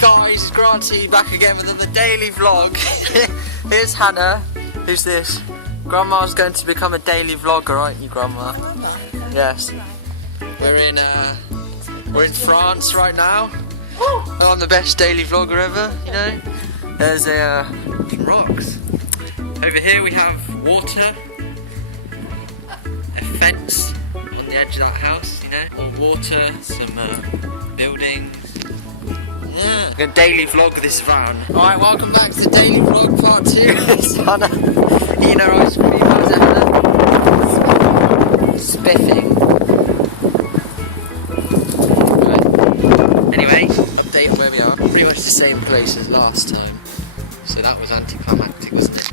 guys, it's Granty back again with another daily vlog. Here's Hannah. Who's this? Grandma's going to become a daily vlogger, aren't you, Grandma? Yes. We're in France right now. I'm the best daily vlogger ever, you know. There's some rocks. Over here we have water, a fence on the edge of that house, you know. More water, some buildings. Yeah. I'm gonna daily vlog this van. Alright, welcome back to the daily vlog part 2. It's Hannah eating her ice cream. How's it, Hannah? Spiffing. Right. Anyway, update on where we are. Pretty much the same place as last time. So that was anticlimactic, wasn't it?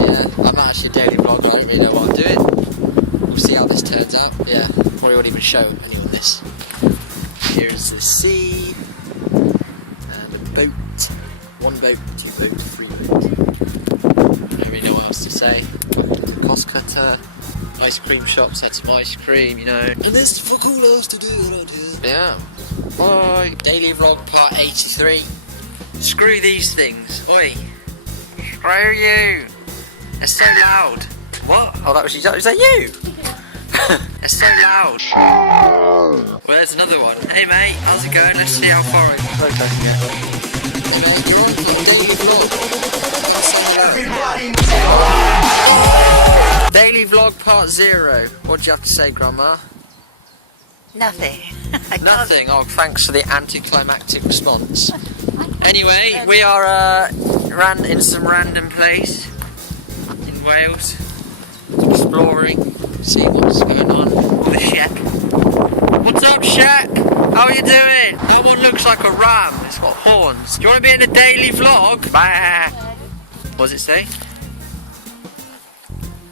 Yeah, I'm not actually a daily vlogger. I don't really know what I'm doing. We'll see how this turns out. Yeah, probably won't even show anyone this. Here's the sea. Boat, 1 boat, 2 boats, 3 boats. I don't really know what else to say. Welcome to the cost cutter, ice cream shops, had some ice cream, you know. And there's fuck all else to do around here. Yeah. Bye. Daily vlog part 83. Screw these things. Oi. Screw you. They're so loud. What? Oh, that was is that you? They're so loud. Well, there's another one. Hey mate, how's it going? Let's see how far I can get. Hey mate, you're on for daily vlog. Daily vlog part 0. What do you have to say, Grandma? Nothing. Nothing. Oh, thanks for the anticlimactic response. Anyway, we are in some random place in Wales, exploring. See what's going on. The shack. What's up, shack? How are you doing? That one looks like a ram. It's got horns. Do you want to be in a daily vlog? Bah. What does it say?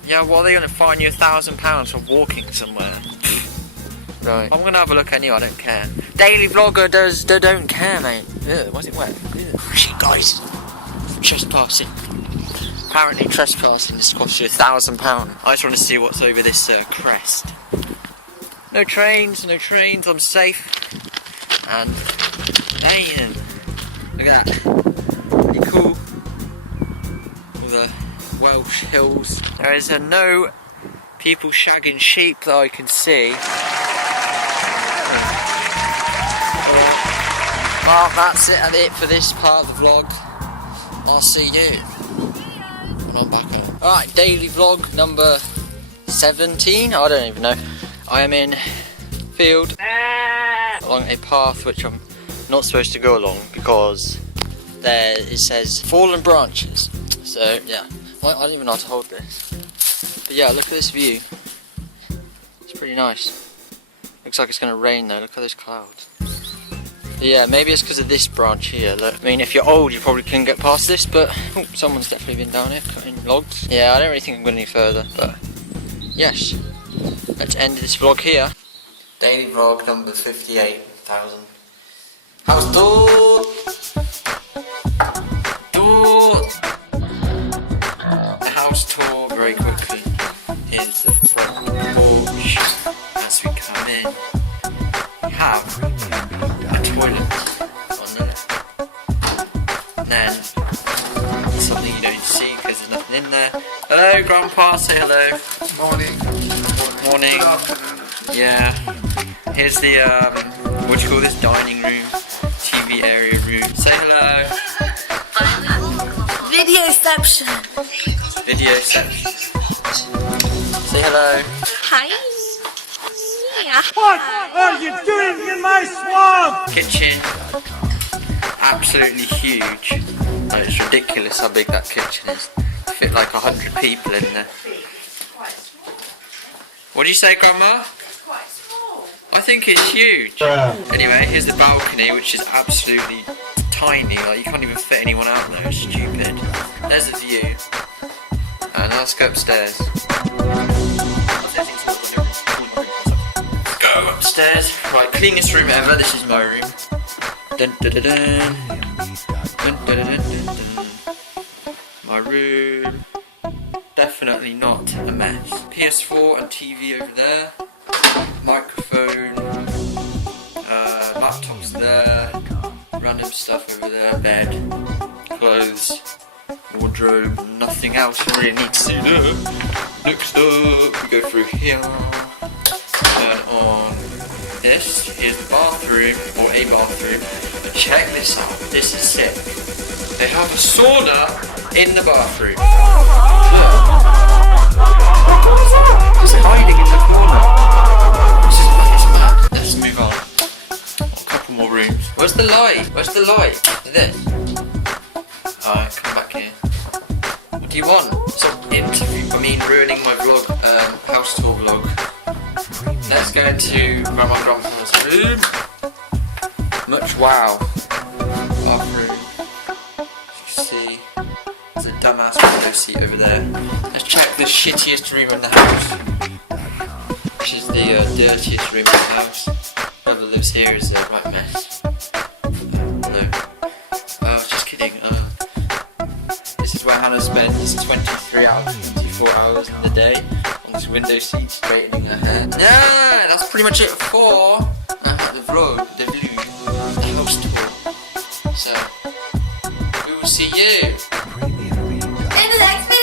Yeah, well, they're going to fine you £1,000 for walking somewhere. Right. I'm going to have a look anyway. I don't care. Daily vlogger don't care, mate. Ugh, why is it wet? Shit, guys. Trespassing. Apparently trespassing just costs you £1,000. I just want to see what's over this crest. No trains, I'm safe. And damn, look at that. Pretty cool. All the Welsh hills. There is no people shagging sheep that I can see. Well, that's it for this part of the vlog. I'll see you. Alright, daily vlog number 17, I don't even know. I am in field along a path which I'm not supposed to go along because there it says fallen branches. So yeah, I don't even know how to hold this. But yeah, look at this view. It's pretty nice. Looks like it's going to rain though, look at those clouds. But yeah, maybe it's because of this branch here. Look, I mean, if you're old, you probably couldn't get past this, but oh, someone's definitely been down here cutting logs. Yeah, I don't really think I'm going any further, but yes, let's end this vlog here. Daily vlog number 58,000. House tour! The house tour very quickly. Here's the front porch as we come in. We have toilet on there, and then something you don't see because there's nothing in there. Hello, Grandpa, say hello. Morning. Morning. Yeah. Here's the what do you call this? Dining room, TV area room. Say hello. Videoception. Videoception. Say hello. Hi. What are you doing in my swamp? Kitchen. Absolutely huge. Like, it's ridiculous how big that kitchen is. Fit like 100 people in there. What do you say, Grandma? It's quite small. I think it's huge. Anyway, here's the balcony, which is absolutely tiny. Like, you can't even fit anyone out there. It's stupid. There's the view. And let's go upstairs. Go upstairs. Right, cleanest room ever. This is my room. Dun, dun, dun, dun. Dun, dun, dun, dun, dun. My room. Definitely not a mess. PS4 and TV over there. Microphone. Laptop's there. random stuff over there. Bed, clothes, wardrobe, nothing else you really need to see there. Next up, we go through here. Turn on this. Here's the bathroom, or a bathroom. But check this out. This is sick. They have a sauna in the bathroom. Look. It's hiding in the corner. This is mad. Let's move on. A couple more rooms. Where's the light? Where's the light? This. Alright, come back here. What do you want? Stop ruining my vlog, house tour vlog. Let's go to Grandma and Grandpa's room. Much wow. Bathroom. As you see, there's a dumbass window seat over there. Let's check the shittiest room in the house. Which is the dirtiest room in the house. Whoever lives here is a right mess. No. Just kidding. This is where Hannah spends 23 out of 24 hours in the day on this window seat straightening her hair. Yeah, that's pretty much it for the vlog, the house tour. So, we will see you in the next video!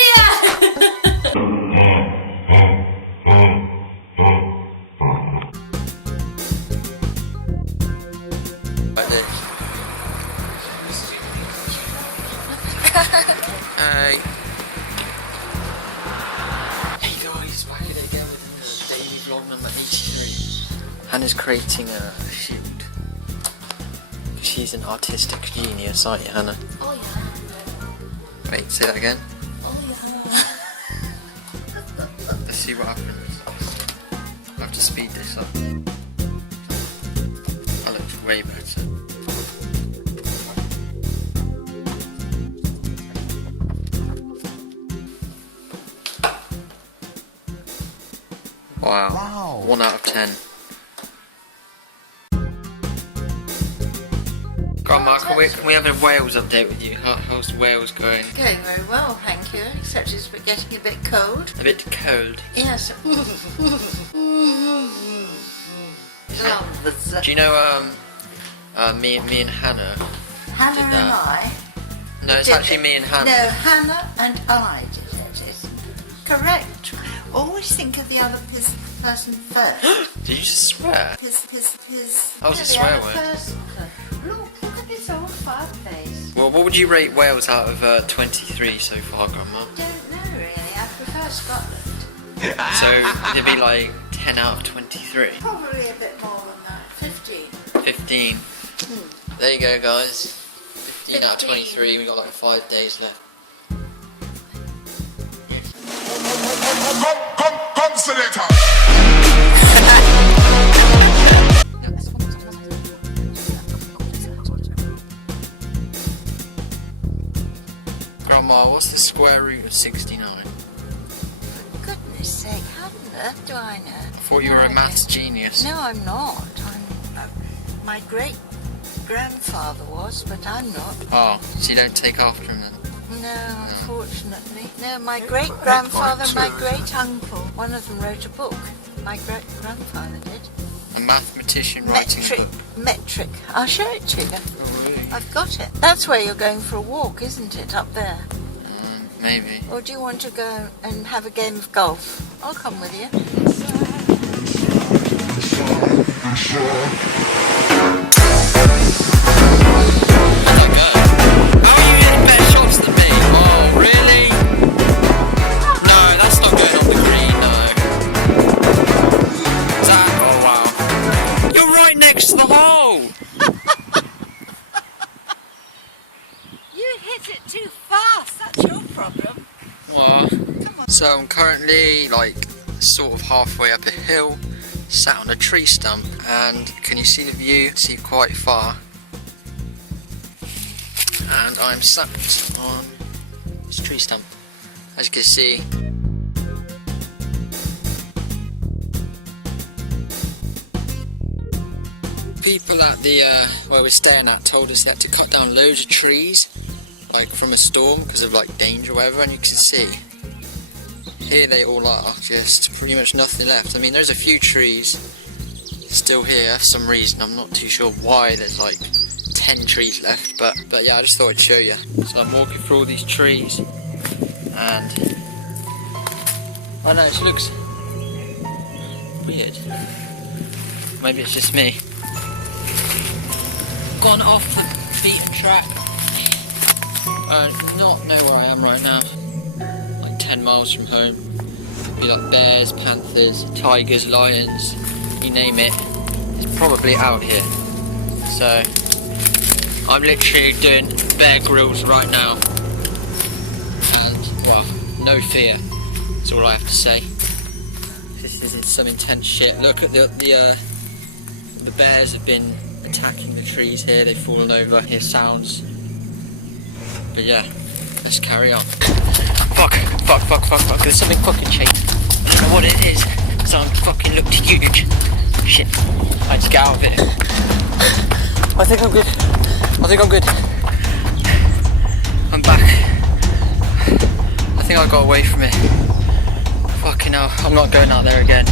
Like this. Hey guys, back at it again with another daily vlog number 83. Hannah's creating a shield. She's an artistic genius, aren't you, Hannah? Oh yeah. Wait, say that again. Oh yeah. Let's see what happens. I'll have to speed this up. That looks way better. Wow. 1 out of 10. Grandma, can we have a Wales update with you? How's Wales going? Going very well, thank you. Except it's getting a bit cold. A bit cold. Yes. Do you know me and Hannah Hannah did and that? I. No, it's actually me and Hannah. No, Hannah and I did it. It's correct. Always think of the other person first. Did you just swear? His. That was a swear word. Look at this old fireplace. Well, what would you rate Wales out of 23 so far, Grandma? I don't know really. I prefer Scotland. So it'd be like 10 out of 23. Probably a bit more than that. 15. 15. There you go, guys. 15 out of 23. We got like 5 days left. Grandma, what's the square root of 69? For goodness sake, how on earth do I know? I thought you were a maths genius. No, I'm not. My great-grandfather was, but I'm not. Oh, so you don't take after him then? No, unfortunately. No, my great-grandfather and my great-uncle, one of them wrote a book. My great-grandfather did. A mathematician writing a book? Metric. I'll show it to you. Oh, really? I've got it. That's where you're going for a walk, isn't it, up there? Maybe. Or do you want to go and have a game of golf? I'll come with you. So I'm currently like sort of halfway up a hill, sat on a tree stump, and can you see the view? See quite far. And I'm sat on this tree stump, as you can see. People at the where we're staying at told us they had to cut down loads of trees, like from a storm because of like danger or whatever, and you can see here they all are, just pretty much nothing left. I mean, there's a few trees still here for some reason. I'm not too sure why there's like 10 trees left, but yeah, I just thought I'd show you. So I'm walking through all these trees, and I know it looks weird. Maybe it's just me. Gone off the beaten track. I do not know where I am right now. Like 10 miles from home. It'd be like bears, panthers, tigers, lions, you name it. It's probably out here. So I'm literally doing Bear Grylls right now. And well, no fear. That's all I have to say. This is some intense shit. Look at the bears have been attacking the trees here. They've fallen over. Hear sounds. But yeah, let's carry on. Fuck. There's something fucking chasing. I don't know what it is. Something fucking looked huge. Shit. I just get out of it. I think I'm good. I'm back. I think I got away from it. Fucking hell. I'm not going out there again.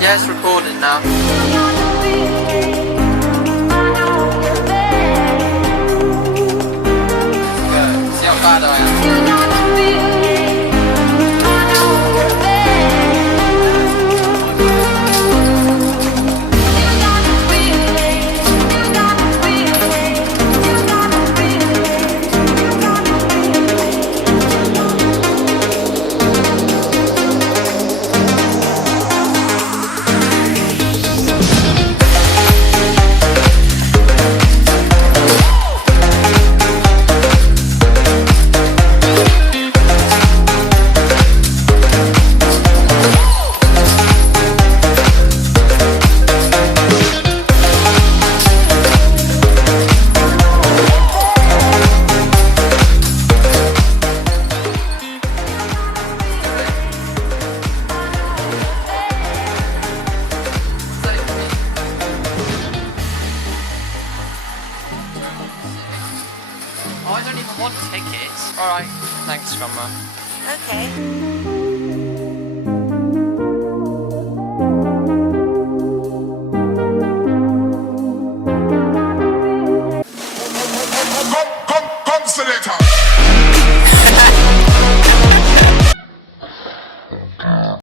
Yeah, it's recording now. Yeah, see how bad I am. I don't even want tickets. Alright, thanks, Grandma. Okay. Come, selector.